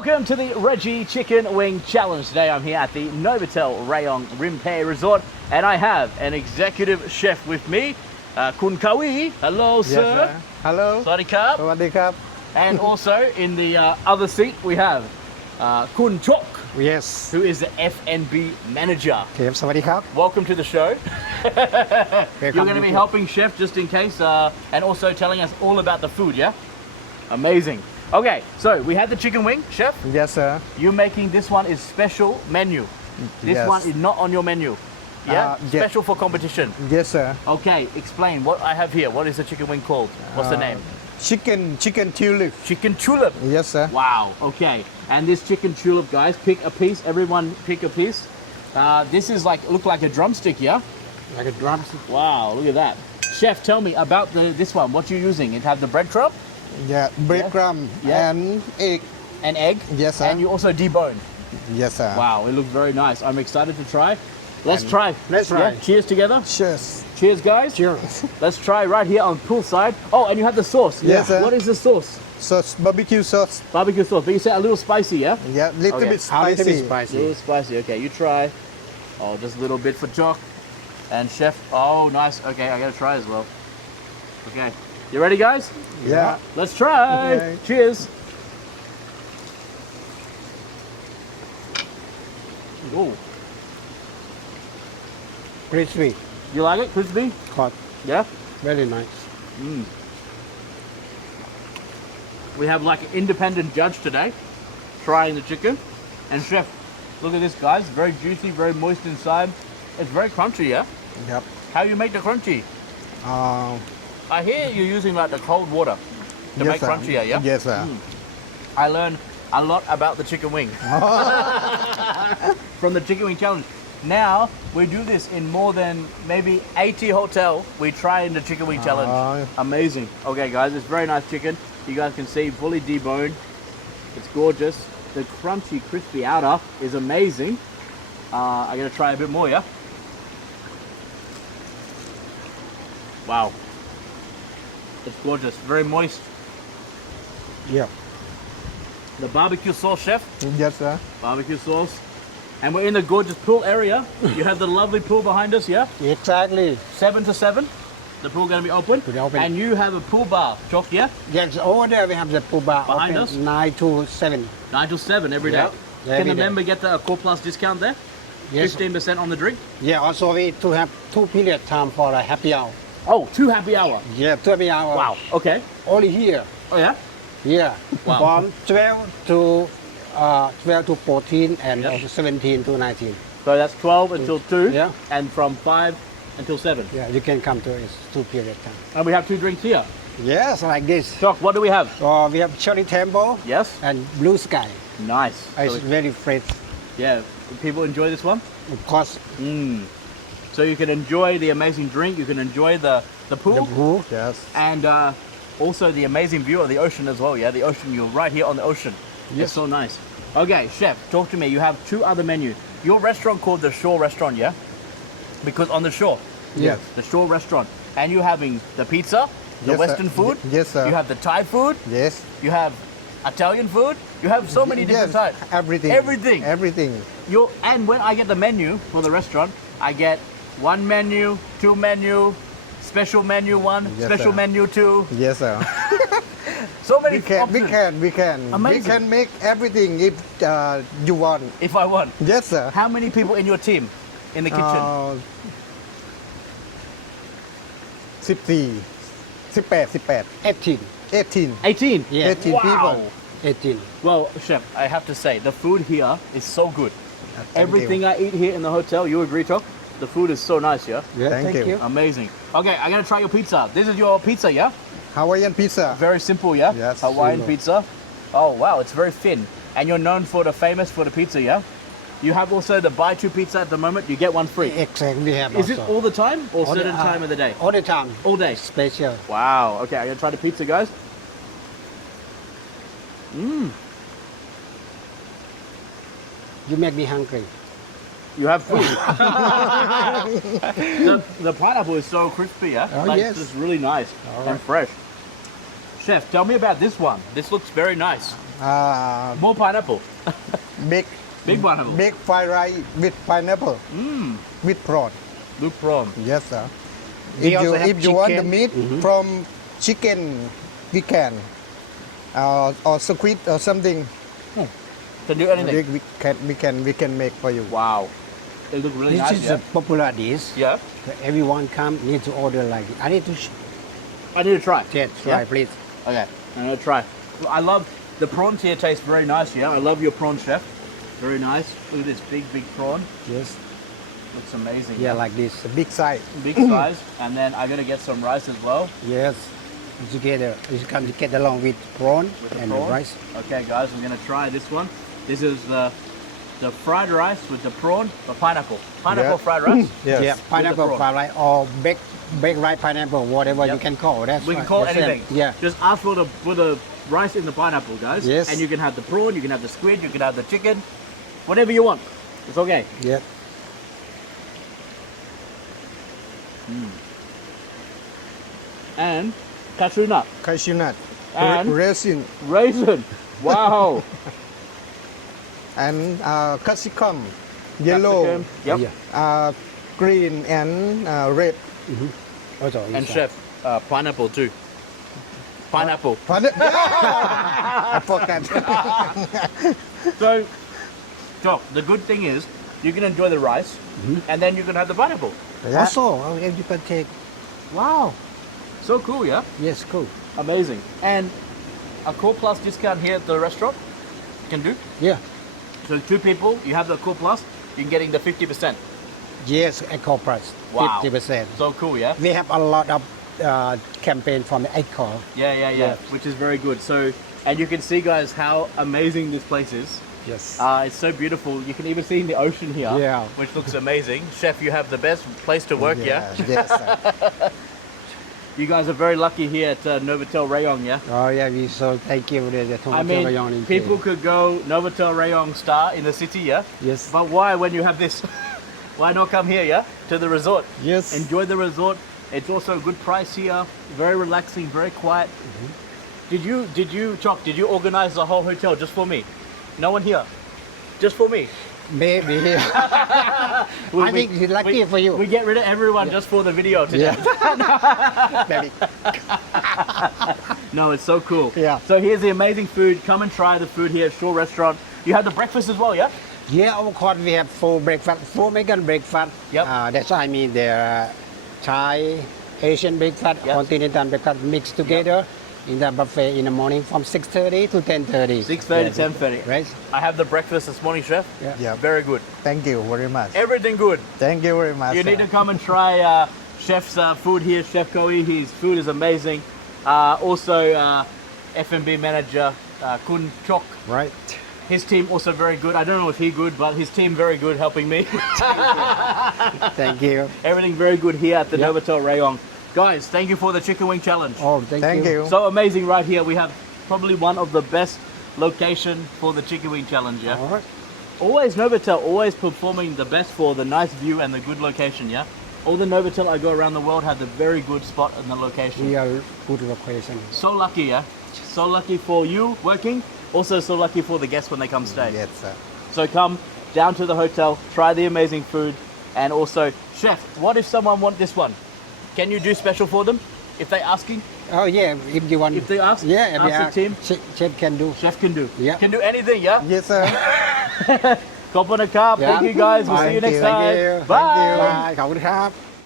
Welcome to the Reggie Chicken Wing Challenge. Today I'm here at the Novotel Rayong Rimpe Resort and I have an executive chef with me, Khun Kawee. Hello, sir. Yes, sir. Hello. Sawadee krap. Sawadee krap. And also in the other seat we have Khun Chok, Yes. who is the F&B Manager. Okay, Sawadee krap. Welcome to the show. You're going to be you. helping chef just in case and also telling us all about the food, yeah? Amazing. Okay, so we had the chicken wing, chef. Yes, sir. You making this one is special menu. This Yes. one is not on your menu. Yeah? Yeah. Special for competition. Yes, sir. Okay, explain what I have here. What is the chicken wing called? What's the name? Chicken tulip. Chicken tulip. Yes, sir. Wow, okay. And this chicken tulip, guys, pick a piece. Everyone pick a piece. This is look like a drumstick, yeah? Like a drumstick. Wow, look at that. Chef, tell me about this one. What you're using? It have the breadcrumb? Yeah, breadcrumbs Yeah. and egg. An egg? Yes, sir. And you also debone. Yes, sir. Wow, it looks very nice. I'm excited to try. Let's try. let's try. Yeah, cheers together. Cheers. Cheers, guys. Cheers. Let's try right here on Poolside. Oh, and you have the sauce. Yes, sir. What is the sauce? Sauce, barbecue sauce. Barbecue sauce. But you said a little spicy, yeah? Yeah, little Okay. bit spicy. Little spicy. Okay, you try. Oh, just a little bit for Chok. And chef. Oh, nice. Okay, I gotta try as well. Okay. You ready, guys? Yeah. Let's try. Okay. Cheers. Oh, Crispy. you like it? Crispy? Hot. Yeah? Very nice. We have like an independent judge today trying the chicken. And chef, look at this, guys. Very juicy, very moist inside. It's very crunchy, yeah? Yep. How you make the crunchy? Uh, I hear you're using like the cold water to yes, make sir. crunchy, yeah? Yes, sir. I learned a lot about the chicken wing from the chicken wing challenge. Now we do this in more than maybe 80 hotel. We try in the chicken wing challenge. Amazing. Okay, guys, it's very nice chicken. You guys can see fully deboned. It's gorgeous. The crunchy, crispy outer is amazing. I'm gonna try a bit more, yeah. Wow, it's gorgeous. Very moist. Yeah. The barbecue sauce, chef. Yes, sir. Barbecue sauce. And we're in the gorgeous pool area. You have the lovely pool behind us, yeah? Exactly. 7 to 7. The pool gonna be open. Will be open. And you have a pool bar, Chok, yeah? Yes, over there we have the pool bar Behind open us? 9 to 7. 9 to 7 every day. Yeah, Can every the day. member get the Accor Plus discount there? Yes. 15% on the drink? Yeah, also we to have 2 period time for a happy hour. Oh, 2 happy hour. Yeah, 2 happy hour. Wow, okay. Only here. Oh yeah? Yeah. Wow. From 12 to 14 and Yep. also 17 to 19. So that's 12 until 2. Yeah. And from 5 until 7. Yeah, you can come to it's 2 period time. And we have 2 drinks here. Yes, like this. Chok, what do we have? We have cherry temple Yes? and blue sky. Nice. It's So, very fresh. yeah, people enjoy this one? Of course, So you can enjoy the amazing drink, you can enjoy the pool, the blue. Yes. and also the amazing view of the ocean as well, yeah? The ocean, you're right here on the ocean. It's Yes. so nice. Okay, chef, talk to me. You have 2 other menus. Your restaurant called the Shore Restaurant, yeah? Because on the shore. Yes. The Shore Restaurant. And you're having the pizza, the Yes, sir. Western food. Yes, sir. You have the Thai food. Yes. You have Italian food. You have so many different Yes, types. everything. Everything. Everything. And when I get the menu for the restaurant, I get 1 menu, 2 menu, special menu 1, Yes, special sir. menu 2. Yes, sir. So many we can. options. We Amazing. can make everything if you want. If I want. Yes, sir. How many people in your team in the kitchen? 14, 18. 18. 18 Yeah. 18 wow. people. 18. Well, chef, I have to say, the food here is so good. Thank Everything I eat here in the hotel, you agree, Chok? The food is so nice, yeah? Yeah, Thank you. Amazing. Okay, I'm gonna try your pizza. This is your pizza, yeah? Hawaiian pizza. Very simple, yeah? Yes, Hawaiian simple. pizza. Oh, wow, it's very thin. And you're known for famous for the pizza, yeah? You have also the buy 2 pizza at the moment, you get 1 free. Exactly, we have Is it also. all the time or All the- certain time of the day? All the time. All day. Special. Wow. Okay, I'm gonna try the pizza, guys. You make me hungry. You have food. the pineapple is so crispy, yeah? Oh, like, yes. It's really nice All and right. fresh. chef, tell me about this one. This looks very nice. More pineapple. big Big pineapple. big fried rice with pineapple with prawn. Look prawn. Yes, sir. We also have If you want the chicken. meat from chicken, we can, or squid or something. Can do anything. We can make for you. Wow. They look really This nice. is Yeah. a popular dish. Yeah. So everyone come need to order like this. I need to I need to try. try, please. Okay. I'm gonna try. I love the prawns here. Taste very nice. Yeah. I love your prawn, chef. Very nice. Look at this big prawn. Yes. Looks amazing. Yeah, like this. Big size. Big size. And then I'm gonna get some rice as well. Yes. Together, you can get along with prawn With the and prawn. rice. Okay, guys, we're gonna try this one. This is the fried rice with the prawn, the pineapple. Pineapple Yeah. fried rice. Yes. Yeah, pineapple prawn. fried rice or baked rice pineapple, whatever Yep. you can call. That's We can right. call That's it. anything. Yeah. Just ask for the rice in the pineapple, guys. Yes. And you can have the prawn, you can have the squid, you can have the chicken, whatever you want. It's okay. Yeah. And cashew nut, Cashew nut. And- Resin. raisin. Wow. And capsicum. Yellow. Capsicum. Yep. Yeah. Green and red. Also, And inside. chef, pineapple too. Pineapple. I forgot. So, Chok, the good thing is you can enjoy the rice, and then you can have the pineapple. Yeah. Also, you can take. Wow. So cool, yeah? Yes, cool. Amazing. And a Accor Plus discount here at the restaurant can do. Yeah. So 2 people, you have the Accor Plus, you're getting the 50%. Yes, Accor price. Wow. 50%. So cool, yeah? We have a lot of campaign from the Accor. Yeah. Which is very good. So, and you can see, guys, how amazing this place is. Yes. It's so beautiful. You can even see in the ocean here, Yeah. which looks amazing. Chef, you have the best place to work, yeah? Yes. Sir. You guys are very lucky here at Novotel Rayong, yeah? Oh yeah, we so thank you. I mean, people could go Novotel Rayong Star in the city, yeah? Yes. But why when you have this? Why not come here, yeah? To the resort. Yes. Enjoy the resort. It's also a good price here. Very relaxing, very quiet. Did you, Chok, did you organize the whole hotel just for me? No one here? Just for me? Maybe. I think it's lucky for you. We get rid of everyone just for the video today. Very- No, it's so cool. Yeah. So here's the amazing food. Come and try the food here at Shore Restaurant. You have the breakfast as well, yeah? Yeah, of course we have full breakfast, full American breakfast. Yep. That's why I mean the Thai, Asian breakfast, Yep. continental breakfast mixed together in the buffet in the morning from 6:30 to 10:30. 6:30 to 10:30. Right? I have the breakfast this morning, chef. Yeah. Yeah. Very good. Thank you very much. Everything good. Thank you very much. You sir. need to come and try chef's food here, Chef Kawee. His food is amazing. Also, F&B Manager Khun Chok. Right. His team also very good. I don't know if he good, but his team very good helping me. Thank you. Everything very good here at the Yep. Novotel Rayong. Guys, thank you for the chicken wing challenge. Oh, Thank you. So amazing right here. We have probably one of the best location for the chicken wing challenge, yeah? All right. Always Novotel, always performing the best for the nice view and the good location, yeah? All the Novotel I go around the world have the very good spot in the location. We are good location. So lucky, yeah? So lucky for you working, also so lucky for the guests when they come stay. Yes, sir. So come down to the hotel, try the amazing food, and also, chef, what if someone want this one? Can you do special for them if they asking? Oh yeah, if you want. If they ask, yeah, if ask the team. Chef can do. Chef can do. Yeah. Can do anything, yeah? Yes, sir. Kopanakap. Yeah. Thank you guys. We'll see you Thank next you. time. Thank you. Bye. Thank you. บายขอบคุณครับ